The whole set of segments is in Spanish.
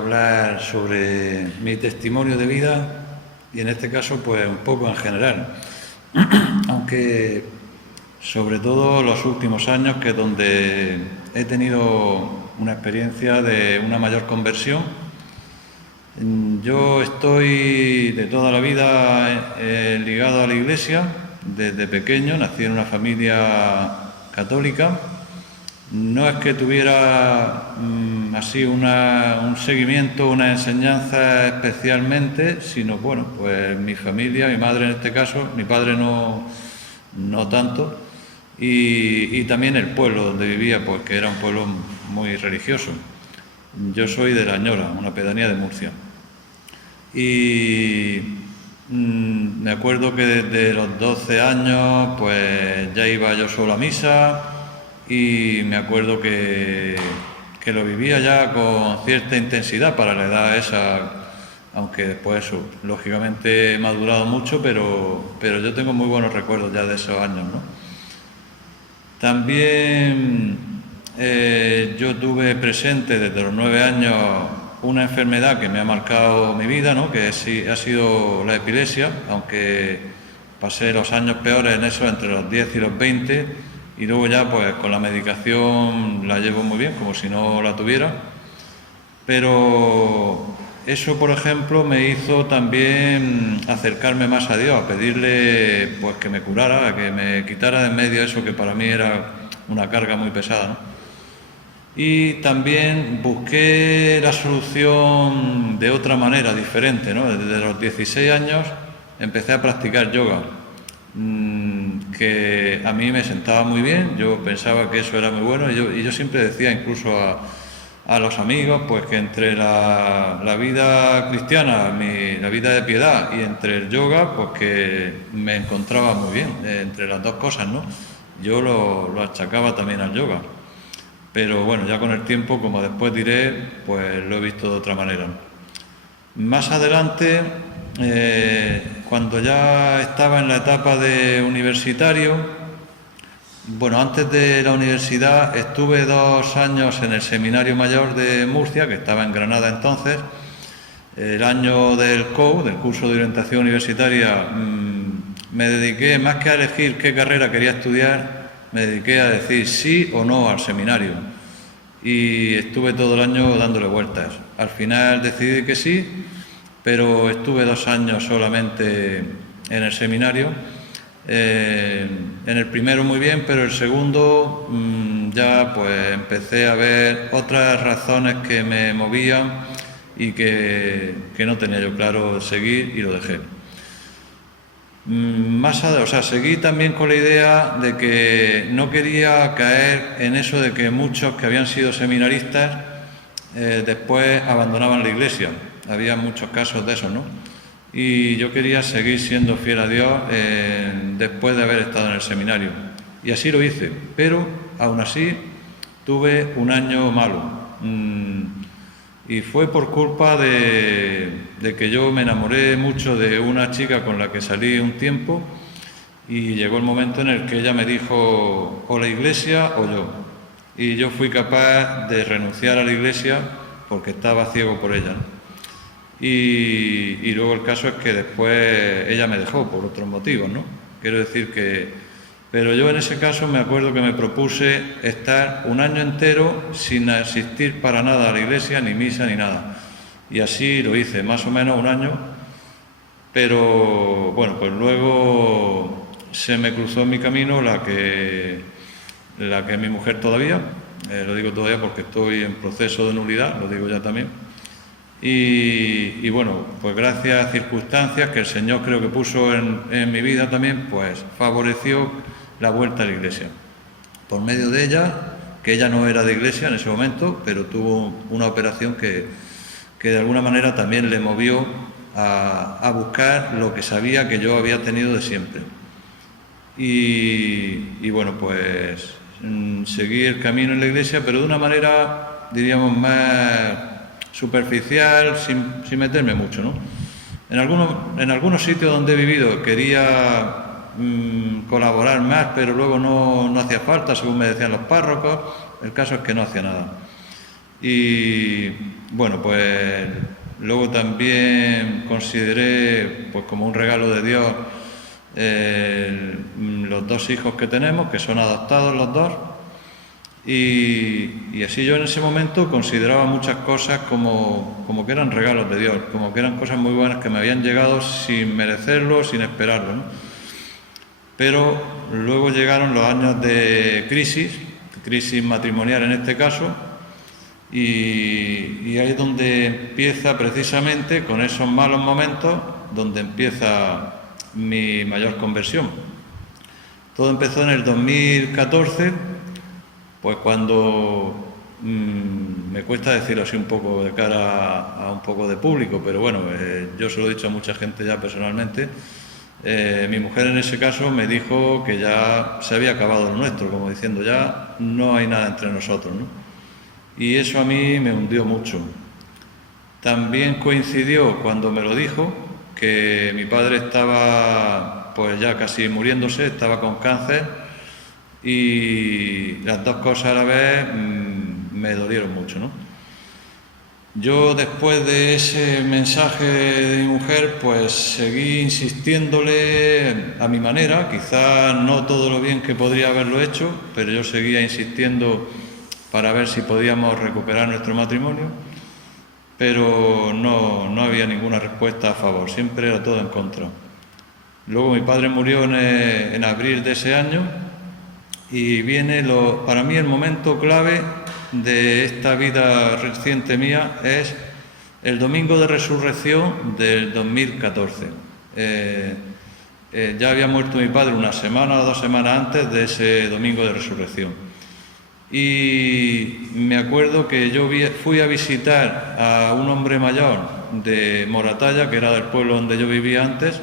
hablar sobre mi testimonio de vida y en este caso pues un poco en general, aunque sobre todo los últimos años, que es donde he tenido una experiencia de una mayor conversión. Yo estoy de toda la vida ligado a la Iglesia, desde pequeño, nací en una familia católica. No es que tuviera así un seguimiento, una enseñanza especialmente, sino, bueno, pues mi familia, mi madre en este caso, mi padre no tanto, y también el pueblo donde vivía, pues que era un pueblo muy religioso. Yo soy de La Ñora, una pedanía de Murcia. Y me acuerdo que desde los 12 años pues ya iba yo solo a misa y me acuerdo que lo vivía ya con cierta intensidad para la edad esa, aunque después eso, lógicamente he madurado mucho, pero yo tengo muy buenos recuerdos ya de esos años, ¿no? También yo tuve presente desde los 9 años una enfermedad que me ha marcado mi vida, ¿no? Que ha sido la epilepsia, aunque pasé los años peores en eso entre los 10 y los 20, y luego ya pues con la medicación la llevo muy bien, como si no la tuviera. Pero eso, por ejemplo, me hizo también acercarme más a Dios, a pedirle pues que me curara, que me quitara de en medio eso que para mí era una carga muy pesada, ¿no? Y también busqué la solución de otra manera, diferente, ¿no? Desde los 16 años empecé a practicar yoga, que a mí me sentaba muy bien, yo pensaba que eso era muy bueno, y yo siempre decía incluso a los amigos pues que entre la vida cristiana, la vida de piedad y entre el yoga, pues que me encontraba muy bien, entre las dos cosas, ¿no? Yo lo achacaba también al yoga. Pero bueno, ya con el tiempo, como después diré, pues lo he visto de otra manera. Más adelante, cuando ya estaba en la etapa de universitario, bueno, antes de la universidad estuve 2 años en el Seminario Mayor de Murcia, que estaba en Granada entonces. El año del COU, del curso de orientación universitaria, me dediqué, más que a elegir qué carrera quería estudiar, me dediqué a decir sí o no al seminario y estuve todo el año dándole vueltas. Al final decidí que sí, pero estuve 2 años solamente en el seminario. En el primero muy bien, pero el segundo ya pues empecé a ver otras razones que me movían y que no tenía yo claro seguir, y lo dejé. Seguí también con la idea de que no quería caer en eso de que muchos que habían sido seminaristas después abandonaban la Iglesia. Había muchos casos de eso, ¿no? Y yo quería seguir siendo fiel a Dios después de haber estado en el seminario. Y así lo hice, pero aún así tuve un año malo. Y fue por culpa de que yo me enamoré mucho de una chica con la que salí un tiempo, y llegó el momento en el que ella me dijo o la Iglesia o yo. Y yo fui capaz de renunciar a la Iglesia porque estaba ciego por ella, ¿no? Y luego el caso es que después ella me dejó por otros motivos, ¿no? Quiero decir que... Pero yo en ese caso me acuerdo que me propuse estar un año entero sin asistir para nada a la Iglesia, ni misa, ni nada. Y así lo hice, más o menos un año. Pero bueno, pues luego se me cruzó en mi camino la que es mi mujer todavía. Lo digo todavía porque estoy en proceso de nulidad, lo digo ya también. Y bueno, pues gracias a circunstancias que el Señor creo que puso en mi vida también, pues favoreció la vuelta a la Iglesia. Por medio de ella, que ella no era de Iglesia en ese momento, pero tuvo una operación que de alguna manera también le movió a buscar lo que sabía que yo había tenido de siempre. Y bueno, pues seguí el camino en la Iglesia, pero de una manera, diríamos, más superficial, sin meterme mucho, ¿no? En algunos sitios donde he vivido quería colaborar más, pero luego no hacía falta, según me decían los párrocos. El caso es que no hacía nada. Y bueno, pues luego también consideré, pues como un regalo de Dios, los 2 hijos que tenemos, que son adoptados los 2, y así yo en ese momento consideraba muchas cosas como que eran regalos de Dios, como que eran cosas muy buenas que me habían llegado sin merecerlo, sin esperarlo, ¿no? Pero luego llegaron los años de crisis matrimonial en este caso, y ahí es donde empieza precisamente, con esos malos momentos, donde empieza mi mayor conversión. Todo empezó en el 2014, pues cuando me cuesta decirlo así un poco de cara a un poco de público, pero bueno, yo se lo he dicho a mucha gente ya personalmente. Mi mujer en ese caso me dijo que ya se había acabado lo nuestro, como diciendo ya no hay nada entre nosotros, ¿no? Y eso a mí me hundió mucho. También coincidió cuando me lo dijo que mi padre estaba pues ya casi muriéndose, estaba con cáncer, y las 2 cosas a la vez me dolieron mucho, ¿no? Yo después de ese mensaje de mi mujer pues seguí insistiéndole a mi manera, quizás no todo lo bien que podría haberlo hecho, pero yo seguía insistiendo para ver si podíamos recuperar nuestro matrimonio, pero no había ninguna respuesta a favor, siempre era todo en contra. Luego mi padre murió en abril de ese año, y viene para mí el momento clave de esta vida reciente mía, es el domingo de resurrección del 2014. Ya había muerto mi padre 1 semana o 2 semanas antes de ese domingo de resurrección. Y me acuerdo que yo fui a visitar a un hombre mayor de Moratalla, que era del pueblo donde yo vivía antes,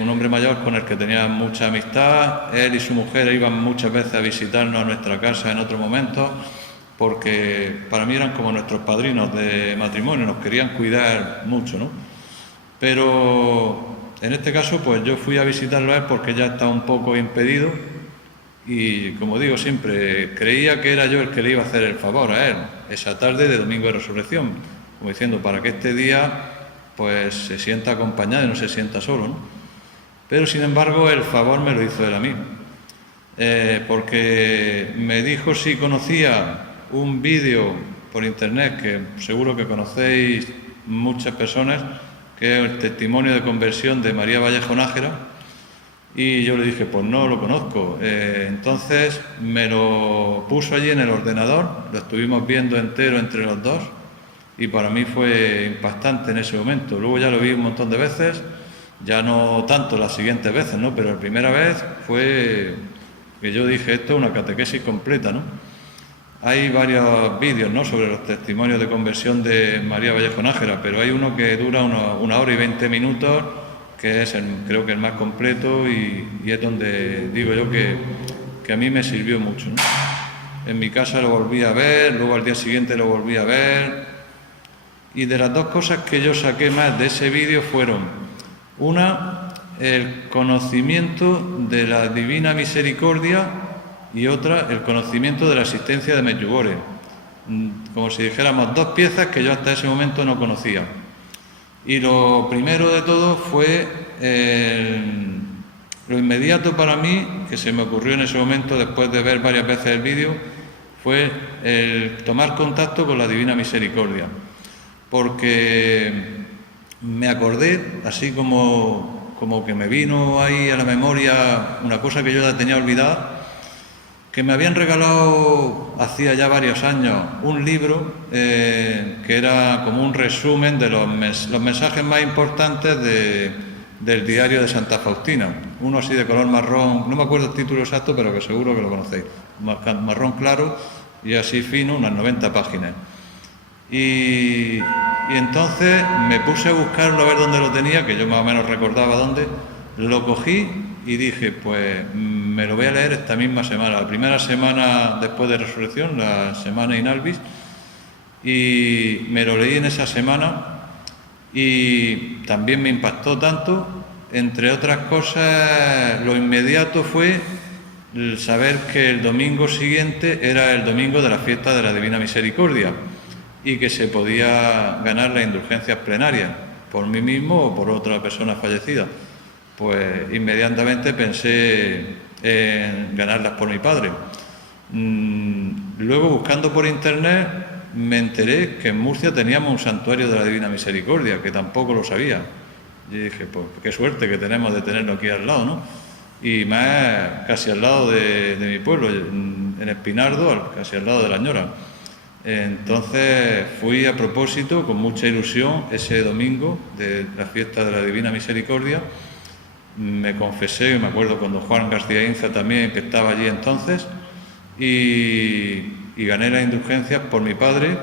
un hombre mayor con el que tenía mucha amistad. Él y su mujer iban muchas veces a visitarnos a nuestra casa en otros momentos, porque para mí eran como nuestros padrinos de matrimonio, nos querían cuidar mucho, ¿no? Pero en este caso pues yo fui a visitarlo a él porque ya estaba un poco impedido, y como digo siempre, creía que era yo el que le iba a hacer el favor a él esa tarde de domingo de resurrección, como diciendo, para que este día pues se sienta acompañado y no se sienta solo, ¿no? Pero sin embargo el favor me lo hizo él a mí, porque me dijo si conocía un vídeo por internet que seguro que conocéis muchas personas, que es el testimonio de conversión de María Vallejo Nájera, y yo le dije pues no lo conozco. Entonces me lo puso allí en el ordenador, lo estuvimos viendo entero entre los 2, y para mí fue impactante en ese momento. Luego ya lo vi un montón de veces, ya no tanto las siguientes veces, ¿no? Pero la primera vez fue que yo dije, esto es una catequesis completa, ¿no? Hay varios vídeos, ¿no?, sobre los testimonios de conversión de María Vallejo Nájera, pero hay uno que dura 1 hora y 20 minutos, que es creo que el más completo, y es donde digo yo que a mí me sirvió mucho, ¿no? En mi casa lo volví a ver, luego al día siguiente lo volví a ver, y de las 2 cosas que yo saqué más de ese vídeo fueron: una, el conocimiento de la Divina Misericordia, y otra, el conocimiento de la existencia de Medjugorje, como si dijéramos 2 piezas que yo hasta ese momento no conocía. Y lo primero de todo fue lo inmediato para mí, que se me ocurrió en ese momento después de ver varias veces el vídeo, fue el tomar contacto con la Divina Misericordia, porque me acordé, así como que me vino ahí a la memoria una cosa que yo ya tenía olvidada, que me habían regalado hacía ya varios años un libro que era como un resumen de los mensajes más importantes del diario de Santa Faustina, uno así de color marrón, no me acuerdo el título exacto, pero que seguro que lo conocéis, marrón claro y así fino, unas 90 páginas. Y entonces me puse a buscarlo, a ver dónde lo tenía, que yo más o menos recordaba dónde. Lo cogí y dije, pues me lo voy a leer esta misma semana, la primera semana después de Resurrección, la semana in albis, y me lo leí en esa semana, y también me impactó tanto. Entre otras cosas, lo inmediato fue el saber que el domingo siguiente era el domingo de la fiesta de la Divina Misericordia y que se podía ganar las indulgencias plenarias por mí mismo o por otra persona fallecida. Pues inmediatamente pensé en ganarlas por mi padre. Luego, buscando por internet, me enteré que en Murcia teníamos un santuario de la Divina Misericordia, que tampoco lo sabía. Y dije, pues qué suerte que tenemos de tenerlo aquí al lado, ¿no? Y más casi al lado de mi pueblo, en Espinardo, casi al lado de La Ñora. Entonces fui a propósito, con mucha ilusión, ese domingo de la fiesta de la Divina Misericordia. Me confesé, me acuerdo con don Juan García Inza también, que estaba allí entonces, y gané las indulgencias por mi padre,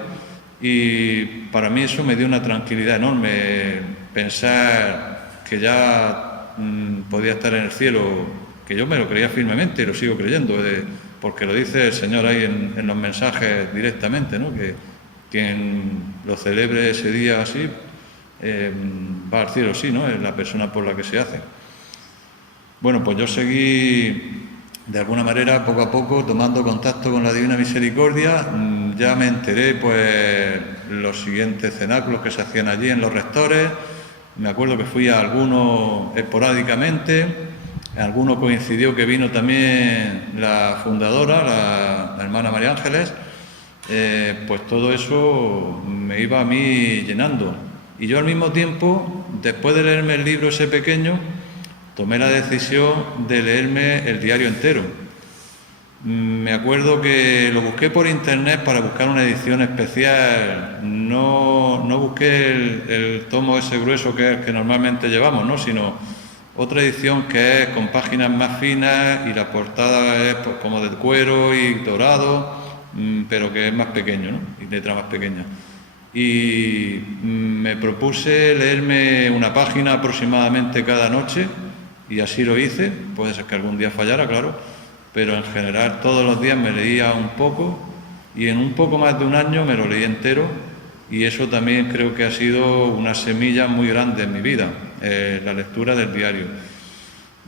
y para mí eso me dio una tranquilidad enorme, pensar que ya podía estar en el cielo, que yo me lo creía firmemente y lo sigo creyendo, porque lo dice el Señor ahí en los mensajes directamente, ¿no? Que quien lo celebre ese día así va al cielo, sí, ¿no? Es la persona por la que se hace. Bueno, pues yo seguí de alguna manera, poco a poco, tomando contacto con la Divina Misericordia. Ya me enteré, pues, los siguientes cenáculos que se hacían allí en los rectores. Me acuerdo que fui a algunos esporádicamente, algunos coincidió que vino también la fundadora, la hermana María Ángeles. Pues todo eso me iba a mí llenando. Y yo al mismo tiempo, después de leerme el libro ese pequeño, tomé la decisión de leerme el diario entero. Me acuerdo que lo busqué por internet para buscar una edición especial. No busqué el tomo ese grueso que es el que normalmente llevamos, ¿no? Sino otra edición que es con páginas más finas y la portada es pues, como de cuero y dorado, pero que es más pequeño, ¿no? Y letra más pequeña. Y me propuse leerme una página aproximadamente cada noche, y así lo hice. Puede ser que algún día fallara, claro, pero en general todos los días me leía un poco, y en un poco más de un año me lo leí entero, y eso también creo que ha sido una semilla muy grande en mi vida, la lectura del diario.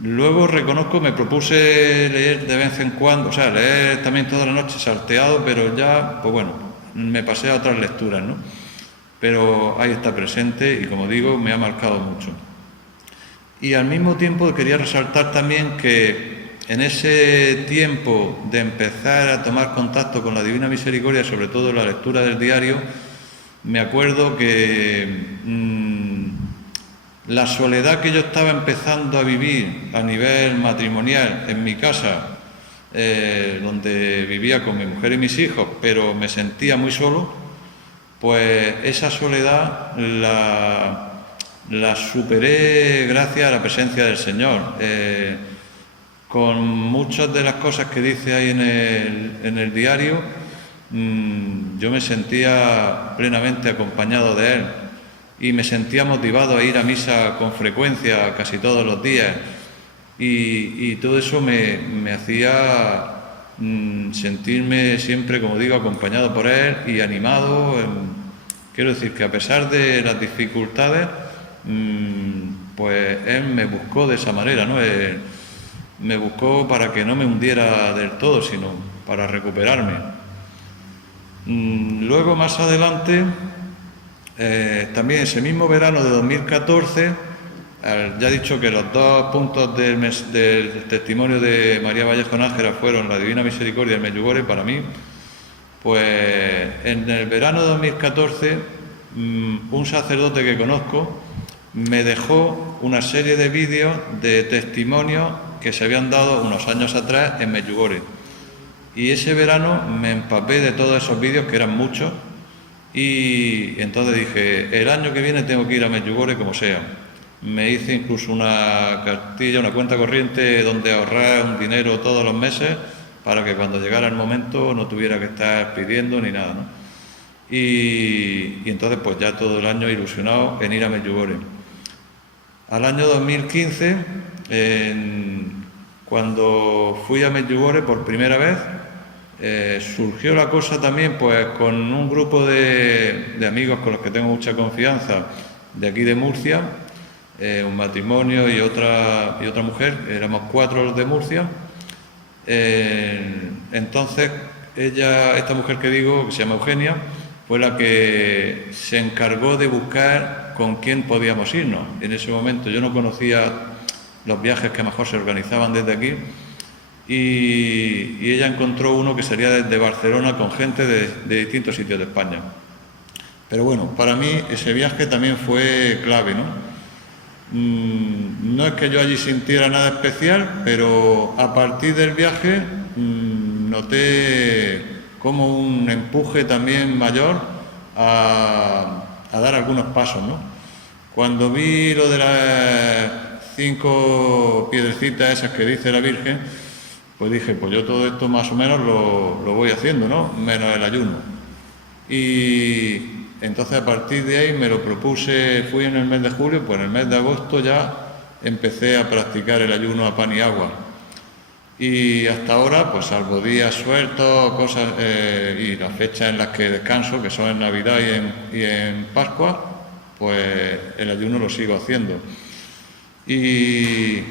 Luego reconozco, me propuse leer de vez en cuando, o sea, leer también toda la noche salteado, pero ya, pues bueno, me pasé a otras lecturas, ¿no? Pero ahí está presente y, como digo, me ha marcado mucho. Y al mismo tiempo quería resaltar también que en ese tiempo de empezar a tomar contacto con la Divina Misericordia, sobre todo la lectura del diario, me acuerdo que la soledad que yo estaba empezando a vivir a nivel matrimonial en mi casa, donde vivía con mi mujer y mis hijos, pero me sentía muy solo, pues esa soledad la superé gracias a la presencia del Señor. Con muchas de las cosas que dice ahí en el diario, yo me sentía plenamente acompañado de Él y me sentía motivado a ir a misa con frecuencia, casi todos los días, y todo eso me hacía sentirme siempre, como digo, acompañado por Él y animado. Quiero decir que a pesar de las dificultades, pues Él me buscó de esa manera, ¿no? Me buscó para que no me hundiera del todo, sino para recuperarme. Luego, más adelante, también ese mismo verano de 2014, ya he dicho que los dos puntos del testimonio de María Vallejo Nájera fueron la Divina Misericordia y el Medjugorje para mí. Pues en el verano de 2014, un sacerdote que conozco me dejó una serie de vídeos de testimonios que se habían dado unos años atrás en Medjugorje. Y ese verano me empapé de todos esos vídeos, que eran muchos, y entonces dije, el año que viene tengo que ir a Medjugorje como sea. Me hice incluso una cartilla, una cuenta corriente donde ahorrar un dinero todos los meses para que cuando llegara el momento no tuviera que estar pidiendo ni nada, ¿no? Y entonces pues ya todo el año ilusionado en ir a Medjugorje. Al año 2015, cuando fui a Medjugorje por primera vez, surgió la cosa también pues con un grupo de amigos con los que tengo mucha confianza de aquí de Murcia, un matrimonio y otra mujer, éramos 4 los de Murcia. Entonces, esta mujer que digo, que se llama Eugenia, fue la que se encargó de buscar con quién podíamos irnos. En ese momento yo no conocía los viajes que mejor se organizaban desde aquí, y ella encontró uno que sería desde Barcelona con gente de distintos sitios de España. Pero bueno, para mí ese viaje también fue clave, ¿no? No es que yo allí sintiera nada especial, pero a partir del viaje noté como un empuje también mayor a dar algunos pasos, ¿no? Cuando vi lo de las 5 piedrecitas esas que dice la Virgen, pues dije, pues yo todo esto más o menos lo voy haciendo, ¿no? Menos el ayuno. Y entonces a partir de ahí me lo propuse, fui en el mes de julio, pues en el mes de agosto ya empecé a practicar el ayuno a pan y agua. Y hasta ahora, pues salvo días sueltos, cosas y las fechas en las que descanso, que son en Navidad y en Pascua, pues el ayuno lo sigo haciendo. Y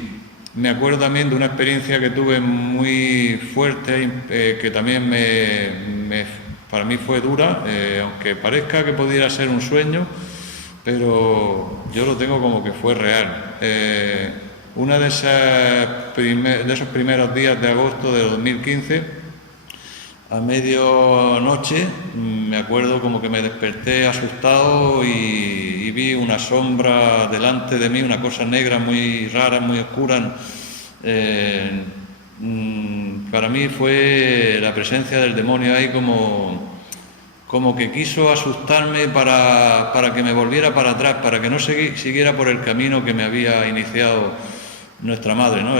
me acuerdo también de una experiencia que tuve muy fuerte, que también para mí fue dura, aunque parezca que pudiera ser un sueño, pero yo lo tengo como que fue real. Una de esos primeros días de agosto de 2015, a medianoche, me acuerdo como que me desperté asustado y vi una sombra delante de mí, una cosa negra muy rara, muy oscura. Para mí fue la presencia del demonio ahí como que quiso asustarme para que me volviera para atrás, para que no siguiera por el camino que me había iniciado nuestra madre, ¿no?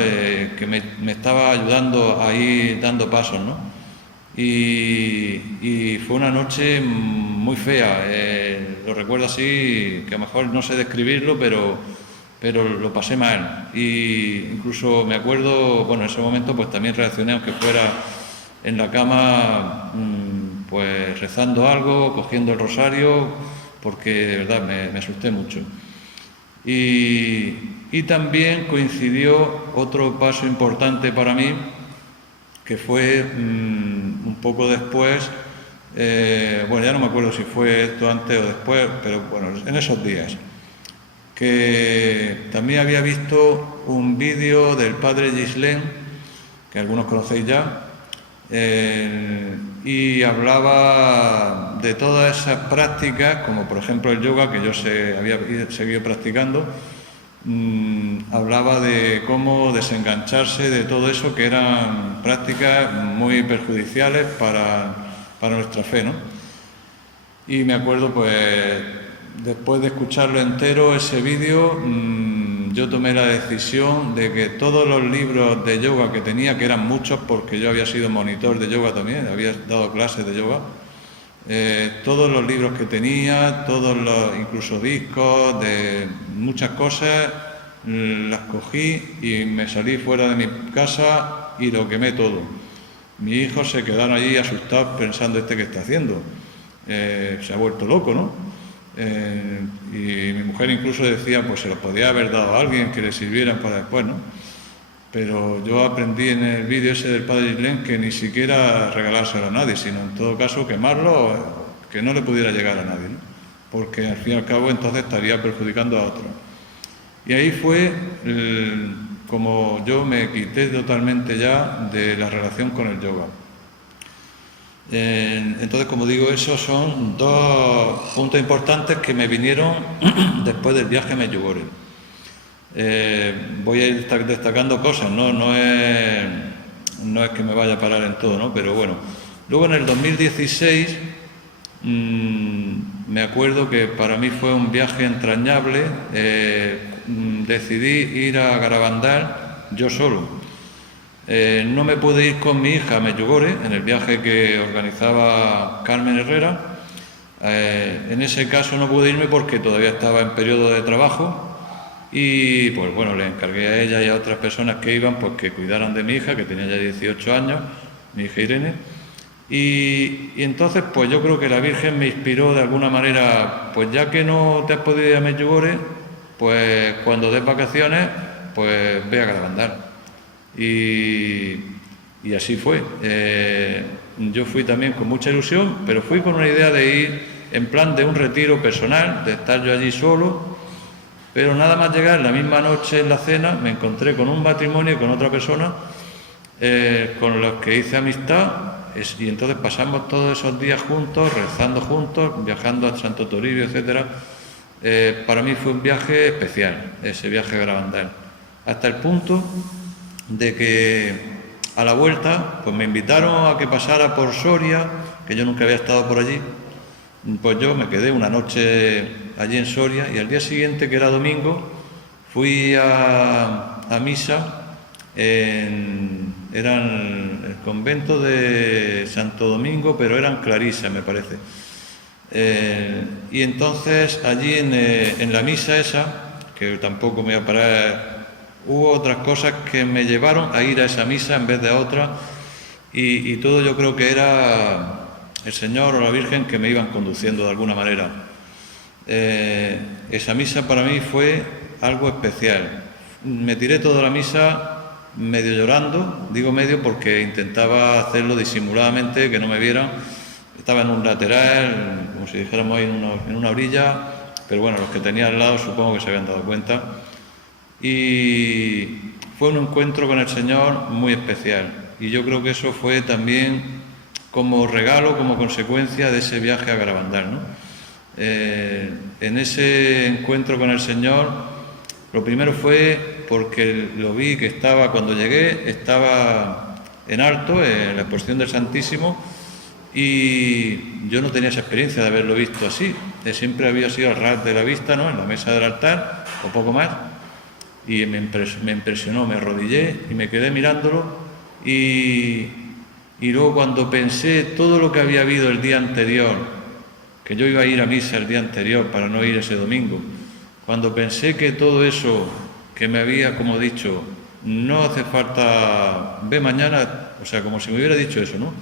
Que me estaba ayudando a ir dando pasos, ¿no? Y fue una noche muy fea, lo recuerdo así, que a lo mejor no sé describirlo, pero lo pasé mal. Y incluso me acuerdo, bueno, en ese momento pues también reaccioné, aunque fuera en la cama, pues rezando algo, cogiendo el rosario, porque de verdad me asusté mucho. Y también coincidió otro paso importante para mí, que fue un poco después, bueno, ya no me acuerdo si fue esto antes o después, pero bueno, en esos días, que también había visto un vídeo del padre Gislén, que algunos conocéis ya, y hablaba de todas esas prácticas, como por ejemplo el yoga, que yo había seguido practicando. Hablaba de cómo desengancharse de todo eso, que eran prácticas muy perjudiciales para nuestra fe, ¿no? Y me acuerdo, pues, después de escucharlo entero, ese vídeo, yo tomé la decisión de que todos los libros de yoga que tenía, que eran muchos porque yo había sido monitor de yoga también, había dado clases de yoga, todos los libros que tenía, incluso discos de muchas cosas, las cogí y me salí fuera de mi casa y lo quemé todo. Mis hijos se quedaron allí asustados pensando, ¿este qué está haciendo? Se ha vuelto loco, ¿no? Y mi mujer incluso decía, pues se los podía haber dado a alguien que le sirvieran para después, ¿no? Pero yo aprendí en el vídeo ese del padre Gislén que ni siquiera regalárselo a nadie, sino en todo caso quemarlo, que no le pudiera llegar a nadie, ¿no? Porque al fin y al cabo entonces estaría perjudicando a otros. Y ahí fue como yo me quité totalmente ya de la relación con el yoga. Entonces, como digo, esos son dos puntos importantes que me vinieron después del viaje a Medjugorje. Voy a ir destacando cosas, no es que me vaya a parar en todo, ¿no? Pero bueno, luego en el 2016 me acuerdo que para mí fue un viaje entrañable. Decidí ir a Garabandal yo solo. No me pude ir con mi hija a Medjugorje en el viaje que organizaba Carmen Herrera. En ese caso no pude irme porque todavía estaba en periodo de trabajo y pues bueno, le encargué a ella y a otras personas que iban pues que cuidaran de mi hija, que tenía ya 18 años, mi hija Irene. Y entonces pues yo creo que la Virgen me inspiró de alguna manera, pues ya que no te has podido ir a Medjugorje, pues cuando des vacaciones, pues ve a Garabandal. Y Y así fue. Yo fui también con mucha ilusión, pero fui con una idea de ir en plan de un retiro personal, de estar yo allí solo, pero nada más llegar, la misma noche en la cena, me encontré con un matrimonio y con otra persona con los que hice amistad, y entonces pasamos todos esos días juntos, rezando juntos, viajando a Santo Toribio, etcétera. Para mí fue un viaje especial, ese viaje a Garabandal, hasta el punto de que a la vuelta pues me invitaron a que pasara por Soria, que yo nunca había estado por allí. Pues yo me quedé una noche allí en Soria y al día siguiente, que era domingo, fui a misa era el convento de Santo Domingo, pero eran clarisas, me parece. Y entonces allí en la misa esa, que tampoco me voy a parar, hubo otras cosas que me llevaron a ir a esa misa en vez de a otra, y todo yo creo que era el Señor o la Virgen que me iban conduciendo de alguna manera. Esa misa para mí fue algo especial. Me tiré toda la misa medio llorando, digo medio porque intentaba hacerlo disimuladamente, que no me vieran. Estaba en un lateral, como si dijéramos ahí en una orilla, pero bueno, los que tenía al lado supongo que se habían dado cuenta. Y fue un encuentro con el Señor muy especial. Y yo creo que eso fue también como regalo, como consecuencia de ese viaje a Garabandal, ¿no? En ese encuentro con el Señor, lo primero fue porque lo vi que estaba, cuando llegué, estaba en alto, en la exposición del Santísimo, y yo no tenía esa experiencia de haberlo visto así. Siempre había sido al ras de la vista, ¿no?, en la mesa del altar, o poco más, y me impresionó, me arrodillé y me quedé mirándolo, y luego cuando pensé todo lo que había habido el día anterior, que yo iba a ir a misa el día anterior para no ir ese domingo, cuando pensé que todo eso que me había, como dicho, no hace falta, ve mañana, o sea, como si me hubiera dicho eso, ¿no?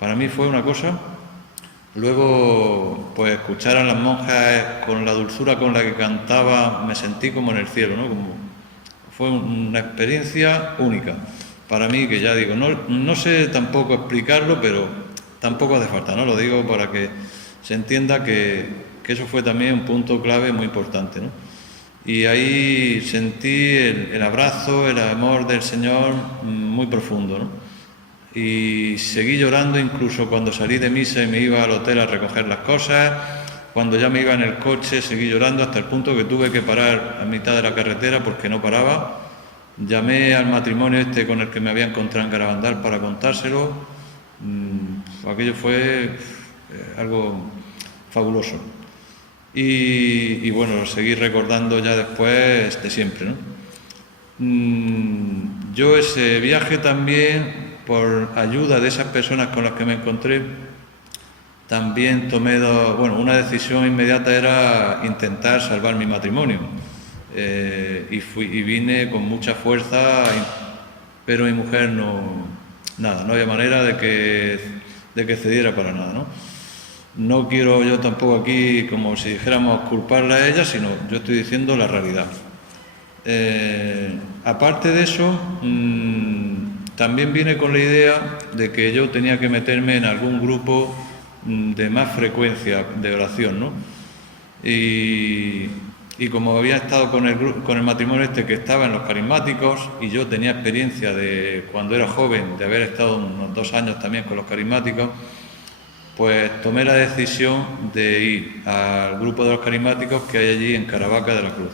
Para mí fue una cosa. Luego, pues escuchar a las monjas con la dulzura con la que cantaba, me sentí como en el cielo, ¿no? Fue una experiencia única para mí, que ya digo, no sé tampoco explicarlo, pero tampoco hace falta, ¿no? Lo digo para que se entienda que eso fue también un punto clave muy importante, ¿no? Y ahí sentí el abrazo, el amor del Señor muy profundo, ¿no? Y seguí llorando incluso cuando salí de misa y me iba al hotel a recoger las cosas. Cuando ya me iba en el coche seguí llorando hasta el punto que tuve que parar a mitad de la carretera porque no paraba. Llamé al matrimonio este con el que me había encontrado en Garabandal para contárselo. Aquello fue algo fabuloso. Y bueno, lo seguí recordando ya después de siempre, ¿no? Yo ese viaje también, por ayuda de esas personas con las que me encontré, también tomé una decisión inmediata era intentar salvar mi matrimonio. Y vine con mucha fuerza, pero mi mujer no había manera de que cediera para nada, ¿no? No quiero yo tampoco aquí, como si dijéramos, culparla a ella, sino yo estoy diciendo la realidad. Aparte de eso, también vine con la idea de que yo tenía que meterme en algún grupo de más frecuencia de oración, ¿no? Y como había estado con el matrimonio este que estaba en los carismáticos, y yo tenía experiencia de cuando era joven, de haber estado unos 2 años también con los carismáticos, pues tomé la decisión de ir al grupo de los carismáticos que hay allí en Caravaca de la Cruz.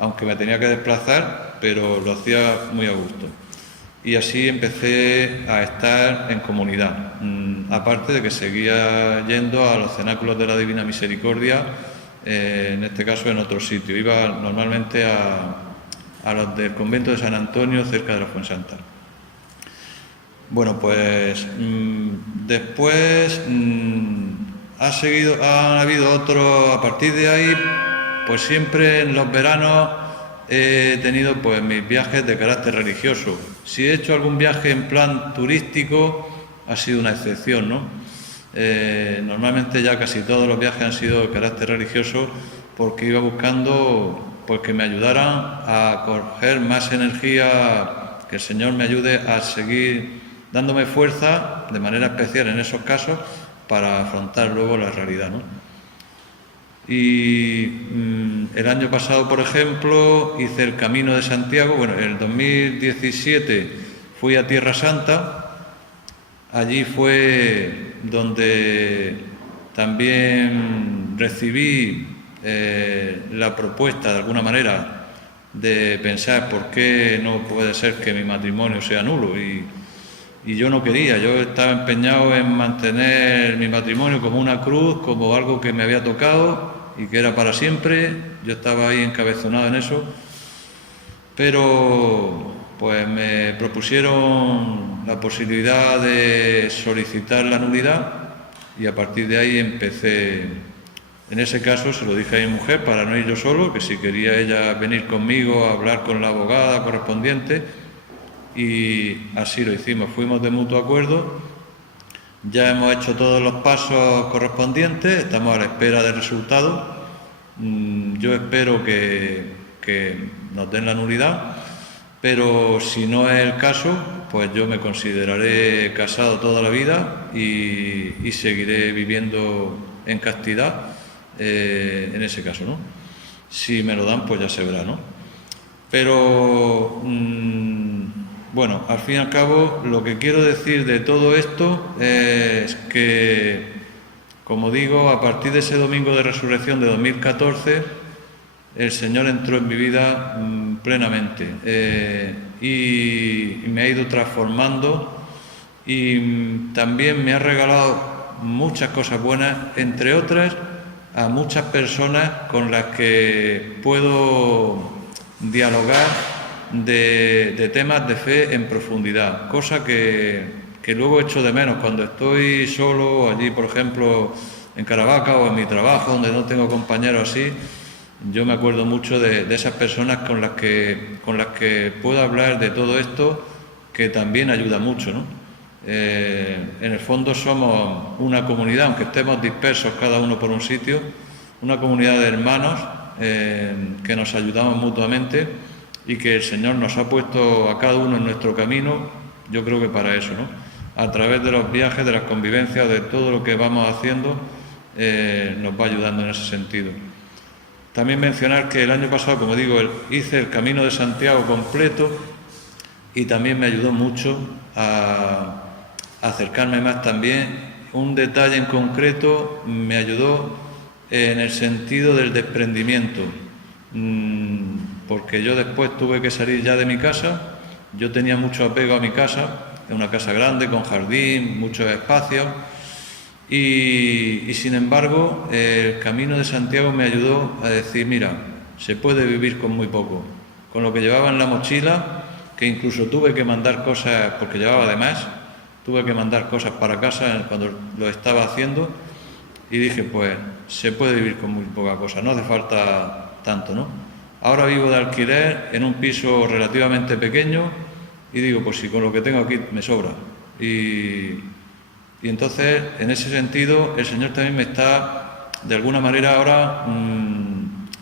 Aunque me tenía que desplazar, pero lo hacía muy a gusto. Y así empecé a estar en comunidad, aparte de que seguía yendo a los cenáculos de la Divina Misericordia, en este caso en otro sitio. Iba normalmente a los del convento de San Antonio, cerca de la Fuensanta. Bueno, pues después han habido otros, a partir de ahí, pues siempre en los veranos he tenido pues mis viajes de carácter religioso. Si he hecho algún viaje en plan turístico, ha sido una excepción, ¿no? Normalmente ya casi todos los viajes han sido de carácter religioso, porque iba buscando pues que me ayudaran a coger más energía, que el Señor me ayude a seguir dándome fuerza de manera especial en esos casos para afrontar luego la realidad, ¿no? Y el año pasado, por ejemplo, hice el Camino de Santiago. Bueno, en el 2017 fui a Tierra Santa. Allí fue donde también recibí la propuesta, de alguna manera, de pensar por qué no puede ser que mi matrimonio sea nulo. Y yo no quería, yo estaba empeñado en mantener mi matrimonio como una cruz, como algo que me había tocado y que era para siempre. Yo estaba ahí encabezonado en eso, pero pues me propusieron la posibilidad de solicitar la nulidad y a partir de ahí empecé. En ese caso se lo dije a mi mujer para no ir yo solo, que si quería ella venir conmigo a hablar con la abogada correspondiente, y así lo hicimos, fuimos de mutuo acuerdo. Ya hemos hecho todos los pasos correspondientes, estamos a la espera del resultado. Yo espero que nos den la nulidad, pero si no es el caso, pues yo me consideraré casado toda la vida y seguiré viviendo en castidad en ese caso, ¿no? Si me lo dan, pues ya se verá, ¿no? Pero bueno, al fin y al cabo, lo que quiero decir de todo esto es que, como digo, a partir de ese domingo de resurrección de 2014, el Señor entró en mi vida plenamente y me ha ido transformando y también me ha regalado muchas cosas buenas, entre otras a muchas personas con las que puedo dialogar de temas de fe en profundidad, cosa que luego echo de menos cuando estoy solo, allí por ejemplo en Caravaca o en mi trabajo donde no tengo compañeros así. Yo me acuerdo mucho de esas personas con las que puedo hablar de todo esto, que también ayuda mucho, ¿no? En el fondo somos una comunidad, aunque estemos dispersos cada uno por un sitio, una comunidad de hermanos que nos ayudamos mutuamente y que el Señor nos ha puesto a cada uno en nuestro camino, yo creo que para eso, ¿no? A través de los viajes, de las convivencias, de todo lo que vamos haciendo, nos va ayudando en ese sentido. También mencionar que el año pasado, como digo, hice el Camino de Santiago completo y también me ayudó mucho a acercarme más también. Un detalle en concreto me ayudó en el sentido del desprendimiento, porque yo después tuve que salir ya de mi casa. Yo tenía mucho apego a mi casa, es una casa grande, con jardín, muchos espacios, y sin embargo el Camino de Santiago me ayudó a decir, mira, se puede vivir con muy poco. Con lo que llevaba en la mochila, que incluso tuve que mandar cosas, porque llevaba de más, tuve que mandar cosas para casa cuando lo estaba haciendo, y dije, pues se puede vivir con muy poca cosa, no hace falta tanto, ¿no? Ahora vivo de alquiler en un piso relativamente pequeño y digo, pues si con lo que tengo aquí me sobra. Y entonces, en ese sentido, el Señor también me está, de alguna manera ahora,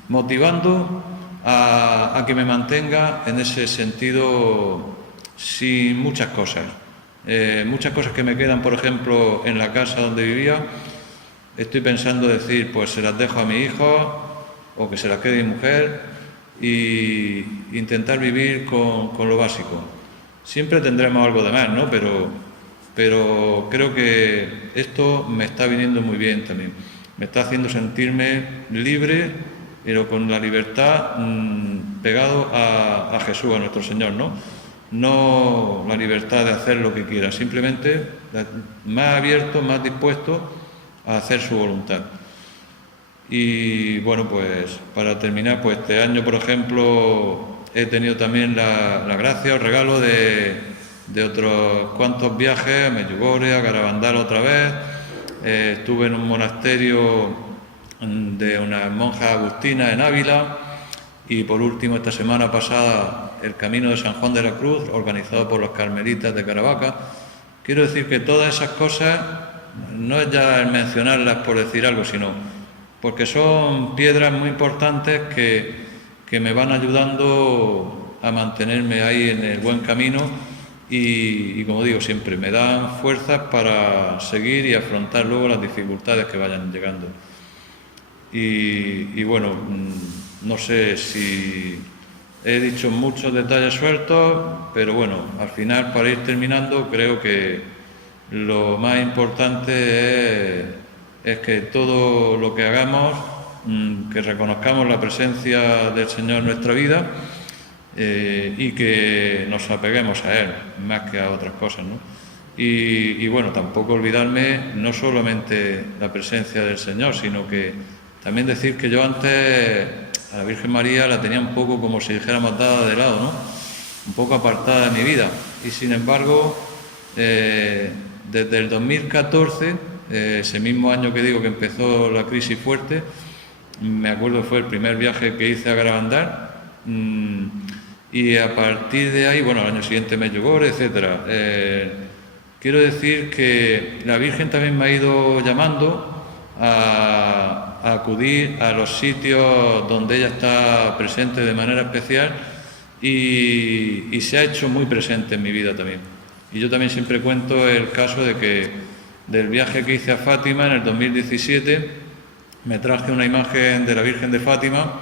motivando a que me mantenga en ese sentido sin muchas cosas. Muchas cosas que me quedan, por ejemplo, en la casa donde vivía, estoy pensando decir, pues se las dejo a mi hijo o que se las quede mi mujer e intentar vivir con lo básico. Siempre tendremos algo de más, ¿no? Pero creo que esto me está viniendo muy bien también. Me está haciendo sentirme libre, pero con la libertad pegado a Jesús, a nuestro Señor, ¿no? No la libertad de hacer lo que quiera, simplemente más abierto, más dispuesto a hacer su voluntad. Y bueno, pues para terminar, pues este año, por ejemplo, he tenido también la gracia o regalo de otros cuantos viajes a Medjugorje, a Garabandal otra vez. Estuve en un monasterio de unas monjas agustinas en Ávila, y por último esta semana pasada el Camino de San Juan de la Cruz, organizado por los carmelitas de Caravaca. Quiero decir que todas esas cosas no es ya el mencionarlas por decir algo, sino porque son piedras muy importantes que me van ayudando a mantenerme ahí en el buen camino y como digo siempre, me dan fuerzas para seguir y afrontar luego las dificultades que vayan llegando. Y bueno, no sé si he dicho muchos detalles sueltos, pero bueno, al final, para ir terminando, creo que lo más importante es que todo lo que hagamos, que reconozcamos la presencia del Señor en nuestra vida y que nos apeguemos a Él, más que a otras cosas, ¿no? Y bueno, tampoco olvidarme no solamente la presencia del Señor, sino que también decir que yo antes a la Virgen María la tenía un poco, como si dijéramos, dada de lado, ¿no? Un poco apartada de mi vida. Y sin embargo, desde el 2014, ese mismo año que digo que empezó la crisis fuerte, me acuerdo que fue el primer viaje que hice a Garabandal, y a partir de ahí, bueno, al año siguiente Medjugorje, etcétera. Quiero decir que la Virgen también me ha ido llamando a acudir a los sitios donde ella está presente de manera especial y se ha hecho muy presente en mi vida también. Y yo también siempre cuento el caso de que del viaje que hice a Fátima en el 2017 me traje una imagen de la Virgen de Fátima,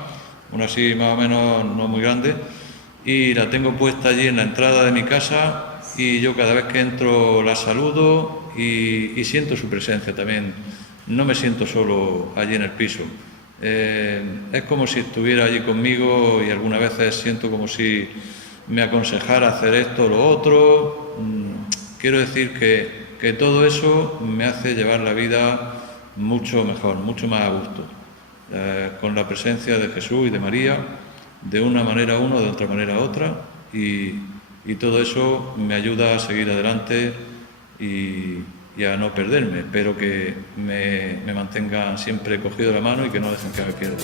una así más o menos no muy grande, y la tengo puesta allí en la entrada de mi casa y yo cada vez que entro la saludo y siento su presencia también. No me siento solo allí en el piso. Es como si estuviera allí conmigo y algunas veces siento como si me aconsejara hacer esto o lo otro. Quiero decir que todo eso me hace llevar la vida mucho mejor, mucho más a gusto, con la presencia de Jesús y de María, de una manera uno, de otra manera otra, y todo eso me ayuda a seguir adelante y a no perderme. Espero que me mantengan siempre cogido la mano y que no dejen que me pierda.